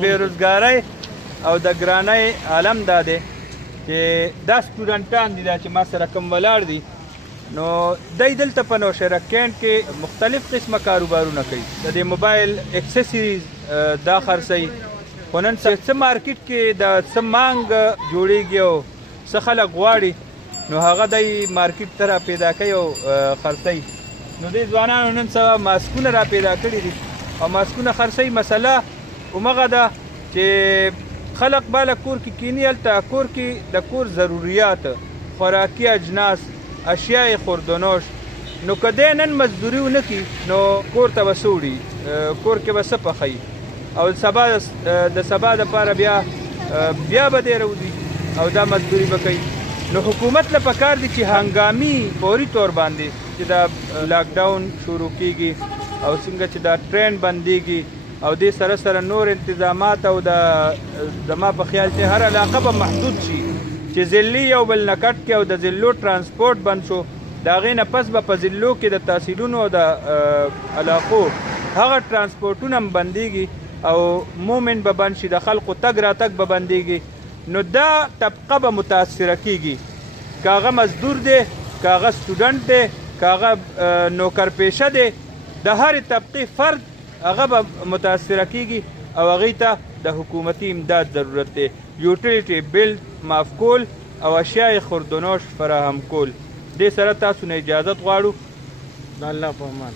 بیروزګارۍ او د ګرانۍ عالم دا دی چې دا سټوډنټان دي دا چې ما سره کوم ولاړ دي نو دی دلته په نوشهره کینټ کې مختلف قسمه کاروبارونه کوي د دې موبایل اکسسریز دا خرڅوي خو نن څه مارکیټ کې د څه مانګ جوړیږي او څه خلک غواړي نو هغه دی مارکیټ ته را پیدا کوي او خرڅوي نو دې ځوانانو نن سبا ماسکونه را پیدا کړي دي او ماسکونه خرڅوي مسله همغه ده چې خلق بالا کور کې کینی هلته کور کې د کور ضروریات خوراکي اجناس اشیاء خوردونوش نو که دی نن مزدوري ونه کړي نو کور ته به څه وړي کور کې به څه پخوي او د سبا دپاره بیا به دی راوځي او دا مزدوري به کوي نو حکومت له پکار دي چې هنګامي فوري طور باندې چې دا لاکډاون شروع کیږي او څنګه چې دا ټرین بندیږي او دې سره سره نور انتظامات او زما په خیال چې هر علاقه به محدود شي چې ضلعي یو بل نه کټ کړي او د ضلعو ترانسپورټ بند شو د هغې نه پس به په ضلعو کې د تحصیلونو او د علاقو هغه ترانسپورټونه هم بندیږي او مومنټ به بند شي د خلقو تګ راتګ به بندیږي نو دا طبقه به متاثره کیږي که هغه مزدور دی که هغه سټوډنټ دی که هغه نوکر پیشه دی د هرې طبقې فرد هغه به متاثره کیږي او هغې ته د حکومتي امداد ضرورت دی یوټیلیټي بل معاف کول او اشیاء خوردونوش فراهم کول دې سره تاسو نه اجازت غواړو د الله په امان